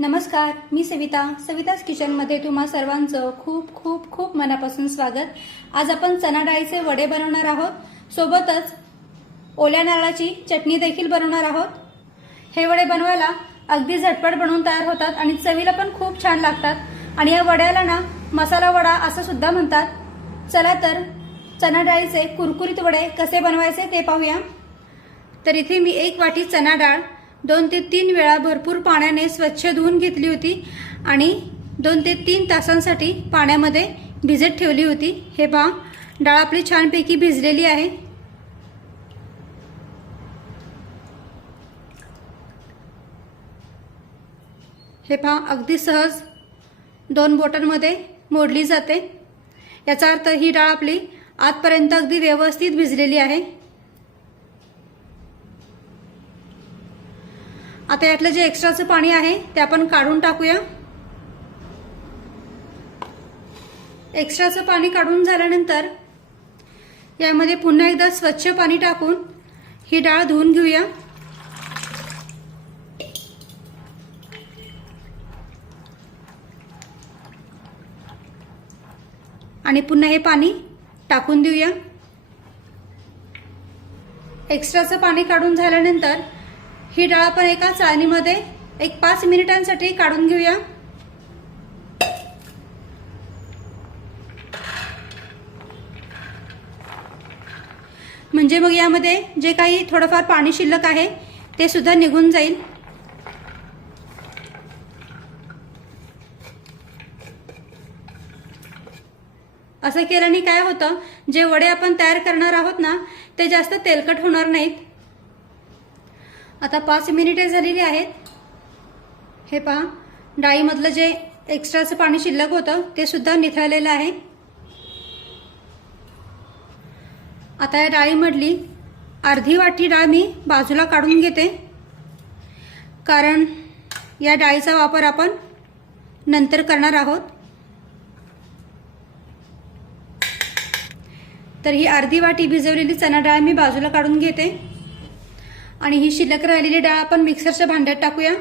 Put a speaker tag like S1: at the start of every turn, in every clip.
S1: नमस्कार मी सविता. सविताच किचनमध्ये तुम्हा सर्वांचं खूप खूप खूप मनापासून स्वागत. आज आपण चना डाळीचे वडे बनवणार आहोत. सोबतच ओल्या नारळाची चटणी देखील बनवणार आहोत. हे वडे बनवायला अगदी झटपट बनवून तयार होतात आणि चवीला पण खूप छान लागतात. आणि या वड्याला ना मसाला वडा असं सुद्धा म्हणतात. चला तर चना डाळीचे कुरकुरीत वडे कसे बनवायचे ते पाहूया. तर इथे मी एक वाटी चना डाळ दोन ते तीन वेळा भरपूर पाण्याने स्वच्छ धुवून घेतली होती आणि दोन ते तीन तासांसाठी पाण्यामध्ये भिजत ठेवली होती. हे पहा डाळ आपली छानपैकी भिजलेली आहे. हे पहा अगदी सहज दोन बोटांमध्ये मोडली जाते. याचा अर्थ ही डाळ आपली आतपर्यंत अगदी व्यवस्थित भिजलेली आहे. आता यातलं जे एक्स्ट्राचं पाणी आहे ते आपण काढून टाकूया. एक्स्ट्राचं पाणी काढून झाल्यानंतर यामध्ये पुन्हा एकदा स्वच्छ पाणी टाकून ही डाळ धुवून घेऊया. आणि पुन्हा हे पाणी टाकून देऊया. एक्स्ट्राचं पाणी काढून झाल्यानंतर ही डाळ आपण एका चाळणीमध्ये एक पाच मिनिटांसाठी काढून घेऊया. म्हणजे मग यामध्ये जे काही थोडंफार पाणी शिल्लक आहे ते सुद्धा निघून जाईल. असं केल्याने काय होतं जे वडे आपण तयार करणार आहोत ना ते जास्त तेलकट होणार नाहीत. आता पाच मिनिटे झालेली आहेत. हे पहा डाळीमधलं जे एक्स्ट्राचं पाणी शिल्लक होतं ते सुद्धा निथळलेलं आहे. आता या डाळीमधली अर्धी वाटी डाळ मी बाजूला काढून घेते. कारण या डाळीचा वापर आपण नंतर करणार आहोत. तर ही अर्धी वाटी भिजवलेली चणा डाळ मी बाजूला काढून घेते. आणि ही शिल्लक राहिलेली डाळ आपण मिक्सरच्या भांड्यात टाकूया.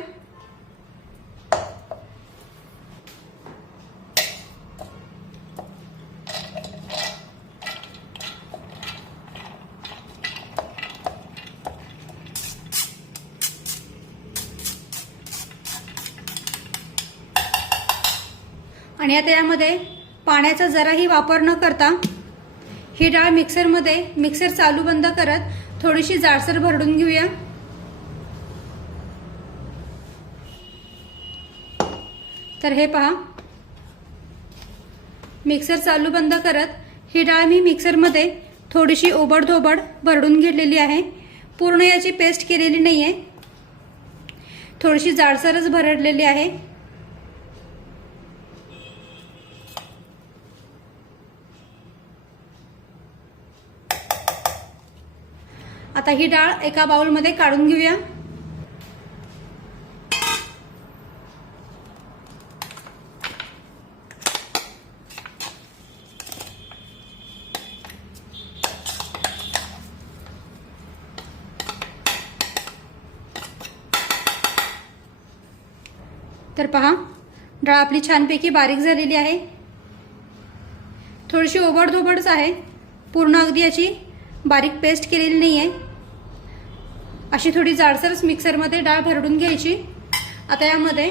S1: आणि आता यामध्ये पाण्याचा जराही वापर न करता ही डाळ मिक्सरमध्ये मिक्सर चालू बंद करत थोडीशी जाडसर भरडून घेऊया. तर हे पहा. मिक्सर चालू बंद करत ही डाळ मी मिक्सरमध्ये थोडीशी ओबडधोबड भरडून घेतलेली आहे. पूर्ण याची पेस्ट केलेली नाही आहे थोडीशी जाडसरच भरडलेली आहे. आता ही डाळ एका बाउलमध्ये काढून घेऊया. तर पहा डाळ आपली छानपैकी बारीक झालेली आहे. थोडीशी ओबडधोबडच आहे. पूर्ण अगदी याची बारीक पेस्ट केलेली नाही आहे अशी थोडी जाडसरच मिक्सरमध्ये डाळ भरडून घ्यायची. आता यामध्ये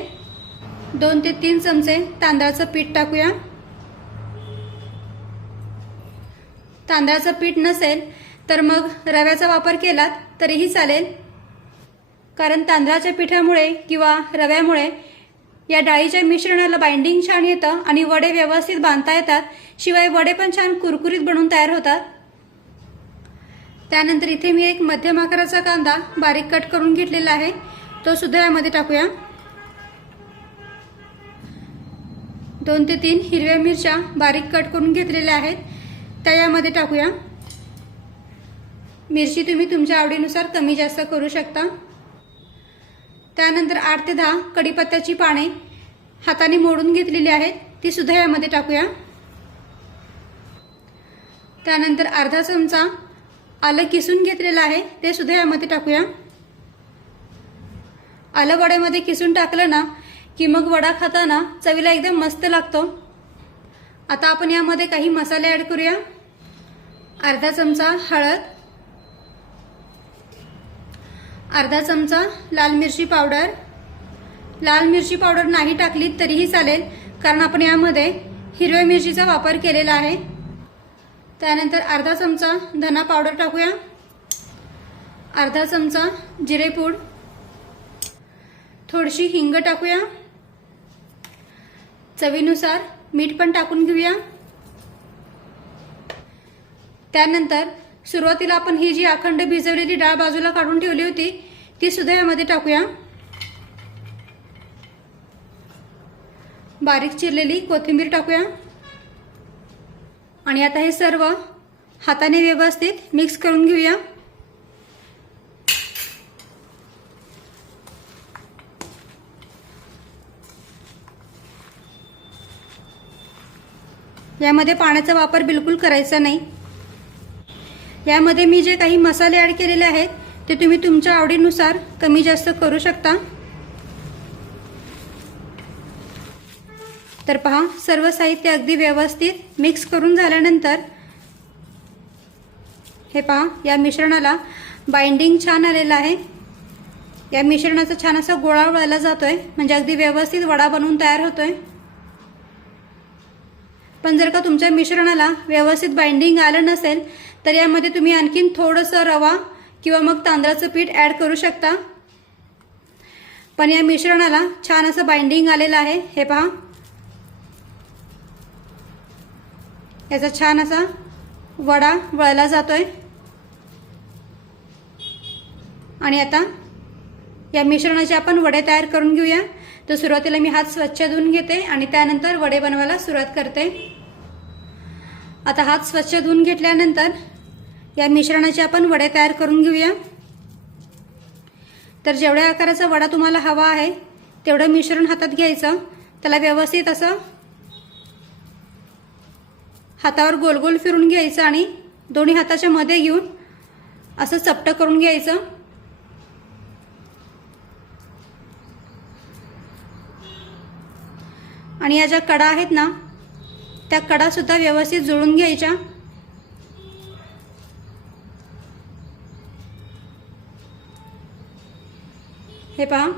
S1: दोन ते तीन चमचे तांदळाचं पीठ टाकूया. तांदळाचं पीठ नसेल तर मग रव्याचा वापर केलात तरीही चालेल. कारण तांदळाच्या पिठामुळे किंवा रव्यामुळे या डाळीच्या मिश्रणाला बाइंडिंग छान येतं आणि वडे व्यवस्थित बांधता येतात. शिवाय वडे पण छान कुरकुरीत बनवून तयार होतात. त्यानंतर इथे मी एक मध्यम आकाराचा कांदा बारीक कट करून घेतलेला आहे. तो सुद्धा यामध्ये टाकूया. दोन ते तीन हिरव्या मिरच्या बारीक कट करून घेतलेल्या आहेत. त्या यामध्ये टाकूया. मिरची तुम्ही तुमच्या आवडीनुसार कमी जास्त करू शकता. त्यानंतर आठ ते दहा कढीपत्त्याची पाने हाताने मोडून घेतलेली आहेत. ती सुद्धा यामध्ये टाकूया. त्यानंतर अर्धा चमचा आलं किसून घेतलेलं आहे ते सुद्धा यामध्ये टाकूया. आलं वड्यामध्ये किसून टाकलं ना की मग वडा खाताना चवीला एकदम मस्त लागतो. आता आपण यामध्ये काही मसाले ॲड करूया. अर्धा चमचा हळद. अर्धा चमचा लाल मिरची पावडर. लाल मिरची पावडर नाही टाकली तरीही चालेल कारण आपण यामध्ये हिरव्या मिरचीचा वापर केलेला आहे. त्यानंतर अर्धा चमचा धना पावडर टाकूया. अर्धा चमचा जिरेपूड थोडीशी हिंग टाकूया. चवीनुसार मीठ पण टाकून घेऊया. त्यानंतर सुरुवातीला आपण ही जी अखंड भिजवलेली डाळ बाजूला काढून ठेवली होती ती सुद्धा यामध्ये टाकूया. बारीक चिरलेली कोथिंबीर टाकूया. आणि आता हे सर्व हाताने व्यवस्थित मिक्स करून घेऊया. यामध्ये पाण्याचा वापर बिलकुल करायचा नाही. यामध्ये मी जे काही मसाले ॲड केलेले आहेत ते तुम्ही तुमच्या आवडीनुसार कमी जास्त करू शकता. तर पहा सर्व साहित्य अगदी व्यवस्थित मिक्स करून झाल्यानंतर हे पहा या मिश्रणाला बाइंडिंग छान आलेलं आहे. या मिश्रणाचा छान असा गोळा वळला जातोय म्हणजे अगदी व्यवस्थित वडा बनवून तयार होतोय. पण जर का तुमच्या मिश्रणाला व्यवस्थित बाइंडिंग आलं नसेल तर यामध्ये तुम्ही आणखीन थोडंसं रवा किंवा मग तांदळाचं पीठ ॲड करू शकता. पण या मिश्रणाला छान असं बाइंडिंग आलेलं आहे. हे पहा याचा छान असा वडा वळला जातोय. आणि आता या मिश्रणाचे आपण वडे तयार करून घेऊया. तर सुरुवातीला मी हात स्वच्छ धुवून घेते आणि त्यानंतर वडे बनवायला सुरुवात करते. आता हात स्वच्छ धुवून घेतल्यानंतर या मिश्रणाचे आपण वडे तयार करून घेऊया. तर जेवढ्या आकाराचा वडा तुम्हाला हवा आहे तेवढं मिश्रण हातात घ्यायचं. त्याला व्यवस्थित असं हातावर गोल गोल फिरून घ्यायचं आणि दोन्ही हाताच्या मध्ये घेऊन असं चपटं करून घ्यायचं. आणि या ज्या कडा आहेत ना त्या कडा सुद्धा व्यवस्थित जुळून घ्यायच्या. हे पहा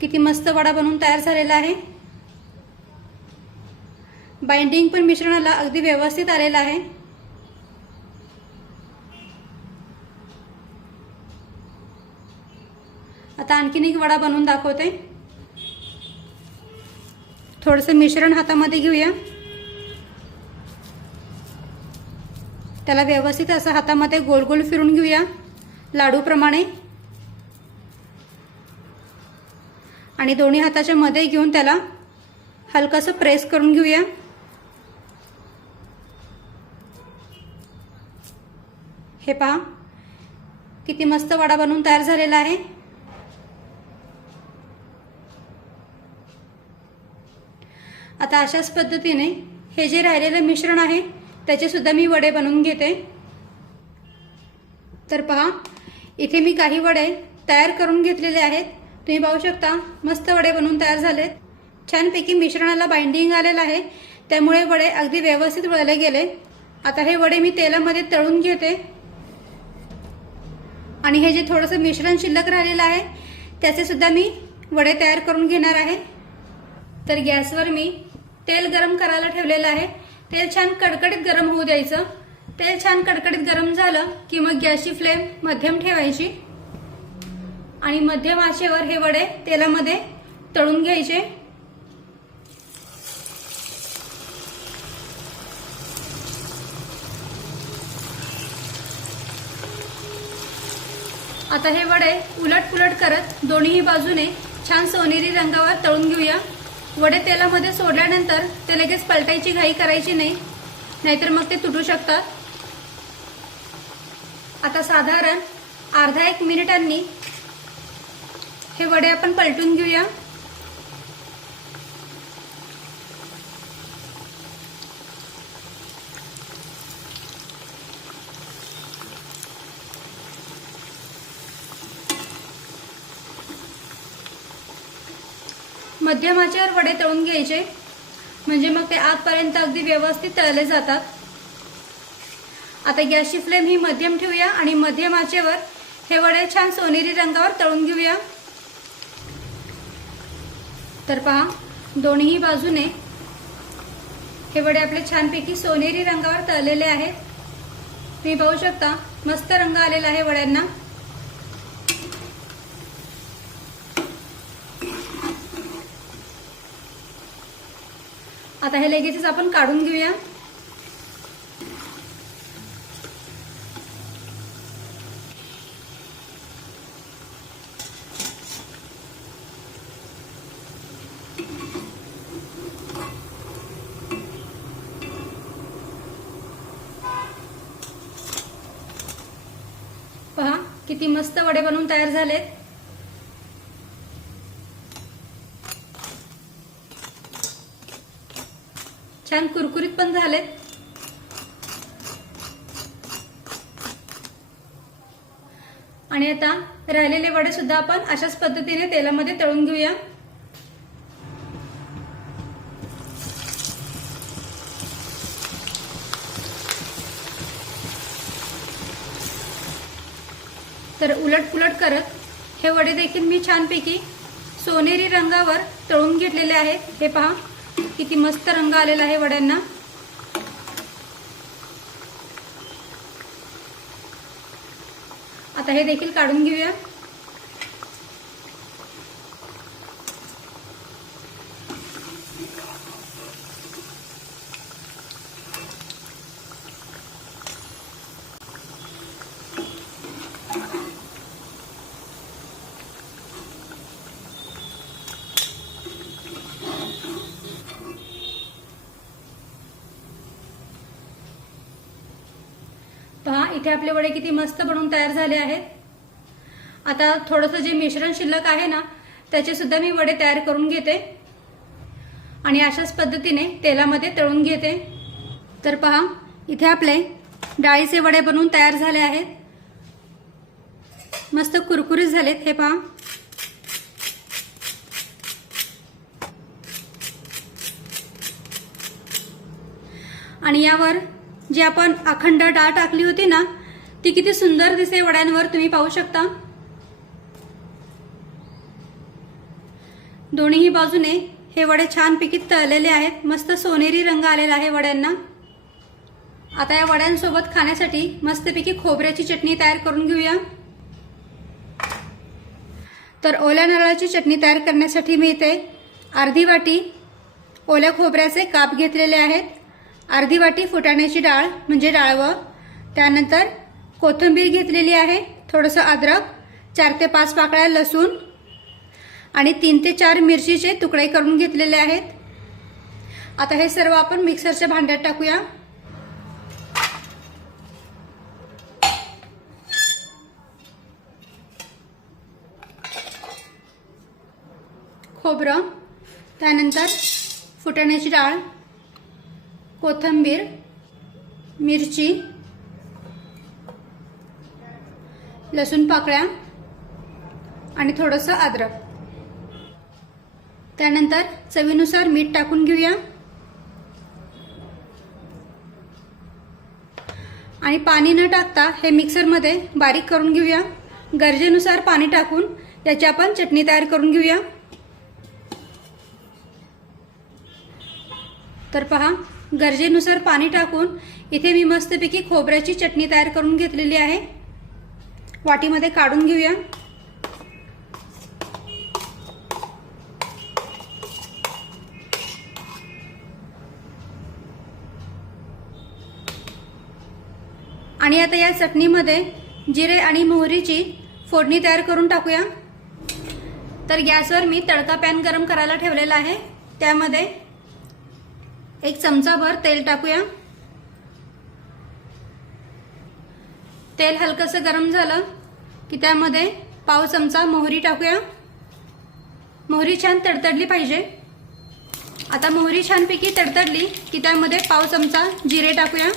S1: किती मस्त वडा बनवून तयार झालेला आहे. बाइंडिंग पण मिश्रणाला अगदी व्यवस्थित आलेलं आहे. आता आणखीन एक वडा बनवून दाखवते. थोडंसं मिश्रण हातामध्ये घेऊया. त्याला व्यवस्थित असं हातामध्ये गोल गोल फिरून घेऊया लाडूप्रमाणे. आणि दोन्ही हाताच्या मध्ये घेऊन त्याला हलकंसं प्रेस करून घेऊया. हे पहा. किती मस्त वडा बनवून तयार झालेला आहे. आता अशाच पद्धतीने हे जे राहिलेलं मिश्रण आहे त्याचे सुद्धा मी वडे बनवून घेते. तर पहा इथे मी काही वडे तयार करून घेतलेले आहेत. तुम्ही पाहू शकता मस्त वडे बनवून तयार झालेत. छानपैकी मिश्रणाला बाइंडिंग आलेलं आहे. त्यामुळे वडे अगदी व्यवस्थित वळले गेले. आता हे वडे मी तेलामध्ये तळून घेते. आणि हे जे थोडंसं मिश्रण शिल्लक राहिलेलं आहे त्याचे सुद्धा मी वडे तयार करून घेणार आहे. तर गॅसवर मी तेल गरम करायला ठेवलेलं आहे. तेल छान कडकडीत गरम होऊ द्यायचं. तेल छान कडकडीत गरम झालं की मग गॅसची फ्लेम मध्यम ठेवायची. आणि मध्यम आशेवर हे वडे तेलामध्ये तळून घ्यायचे. आता हे वडे उलट पुलट करत दोन्ही बाजूने छान सोनेरी रंगावर तळून घेऊया. वडे तेलामध्ये सोडल्यानंतर ते लगेच पलटायची घाई करायची नाही नाहीतर मग ते तुटू शकतात. आता साधारण अर्धा एक मिनिटांनी हे वडे आपण पलटून घेऊया. मध्यम आचेवर वडे तळून घ्यायचे. म्हणजे मग ते आतपर्यंत अगदी व्यवस्थित तळले जातात. आता गॅसची फ्लेम ही मध्यम ठेवूया आणि मध्यम आचेवर हे वडे छान सोनेरी रंगावर तळून घेऊया. तर पहा दोन्ही बाजूने हे वडे आपले छानपैकी सोनेरी रंगावर तळलेले आहेत. तुम्ही पाहू शकता मस्त रंग आलेला आहे वड्यांना. आता हे लगेचच आपण काढून घेऊया. पहा किती मस्त वडे बनवून तयार झालेत. छान कुरकुरीत पण झालेत. आणि आता राहिलेले वडे सुद्धा आपण अशाच पद्धतीने तेलामध्ये तळून घेऊया. तर उलट पुलट करत हे वडे देखील मी छानपैकी सोनेरी रंगावर तळून घेतलेले आहेत. हे पहा. किती मस्त रंग आलेला आहे वड्यांना. आता हे देखील काढून घेऊया पहा इथे आपले वडे किती मस्त बनवून तयार झाले आहेत. आता थोडंसं जे मिश्रण शिल्लक आहे ना त्याचे सुद्धा मी वडे तयार करून घेते. आणि अशाच पद्धतीने तेलामध्ये तळून घेते. तर पहा इथे आपले डाळीचे वडे बनवून तयार झाले आहेत. मस्त कुरकुरीत झालेत हे पहा. आणि यावर जी आपण अखंड डाळ टाकली होती ना ती किती सुंदर दिसते वड्यांवर तुम्ही पाहू शकता. दोन्ही बाजूने हे वडे छानपैकी तळलेले आहेत. मस्त सोनेरी रंग आलेला आहे वड्यांना. आता या वड्यांसोबत खाण्यासाठी मस्तपैकी खोबऱ्याची चटणी तयार करून घेऊया. तर ओल्या नारळाची चटणी तयार करण्यासाठी मी इथे अर्धी वाटी ओल्या खोबऱ्याचे काप घेतलेले आहेत. अर्धी वाटी फुटाण्याची डाळ म्हणजे डाळवं. त्यानंतर कोथिंबीर घेतलेली आहे थोडंसं अद्रक चार ते पाच पाकळ्या लसूण आणि तीन ते चार मिरचीचे तुकडे करून घेतलेले आहेत. आता हे सर्व आपण मिक्सरच्या भांड्यात टाकूया. खोबरं त्यानंतर फुटाण्याची डाळ कोथिंबीर मिरची लसूण पाकळ्या आणि थोडंसं अद्रक. त्यानंतर चवीनुसार मीठ टाकून घेऊया. आणि पाणी न टाकता हे मिक्सरमध्ये बारीक करून घेऊया. गरजेनुसार पाणी टाकून याची आपण चटणी तयार करून घेऊया. तर पहा गरजेनुसार पाणी टाकून इथे मी मस्तपैकी खोबऱ्याची चटणी तयार करून घेतलेली आहे. वाटीमध्ये काढून घेऊया. आणि आता या चटणीमध्ये जिरे आणि मोहरीची फोडणी तयार करून टाकूया. तर गॅसवर मी तडका पॅन गरम करायला ठेवलेला आहे. त्यामध्ये एक चमचाभर तेल टाकूया. तेल हलकंसं गरम झालं की त्यामध्ये पाव चमचा मोहरी टाकूया. मोहरी छान तडतडली पाहिजे. आता मोहरी छानपैकी तडतडली की त्यामध्ये पाव चमचा जिरे टाकूया.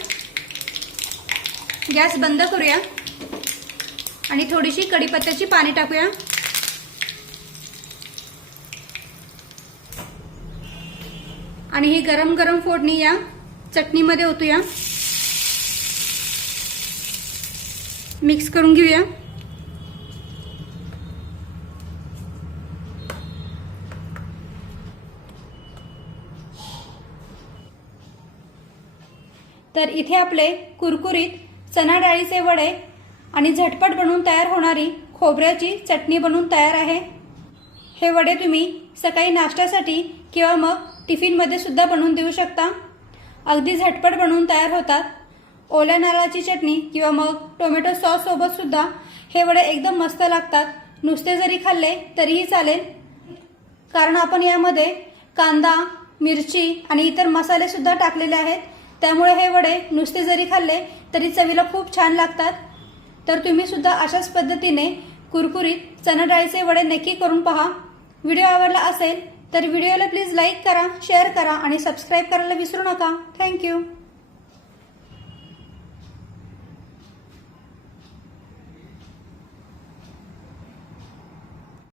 S1: गॅस बंद करूया. आणि थोडीशी कढीपत्त्याची पाणी टाकूया. आणि ही गरम गरम फोडणी या चटणीमध्ये ओतूया. मिक्स करून घेऊया. तर इथे आपले कुरकुरीत चणा डाळीचे वडे आणि झटपट बनवून तयार होणारी खोबऱ्याची चटणी बनवून तयार आहे. हे वडे तुम्ही सकाळी नाश्त्यासाठी किंवा मग टिफिनमध्ये सुद्धा बनवून देऊ शकता. अगदी झटपट बनवून तयार होतात. ओल्या नारळाची चटणी किंवा मग टोमॅटो सॉस सोबत सुद्धा हे वडे एकदम मस्त लागतात. नुसते जरी खाल्ले तरीही चालेल. कारण आपण यामध्ये कांदा मिरची आणि इतर मसाले सुद्धा टाकलेले आहेत. त्यामुळे हे वडे नुसते जरी खाल्ले तरी चवीला खूप छान लागतात. तर तुम्ही सुद्धा अशाच पद्धतीने कुरकुरीत चणा डाळीचे वडे नक्की करून पहा. व्हिडिओ आवडला असेल तर व्हिडिओला प्लीज लाईक करा शेअर करा आणि सबस्क्राईब करायला विसरू नका. थँक्यू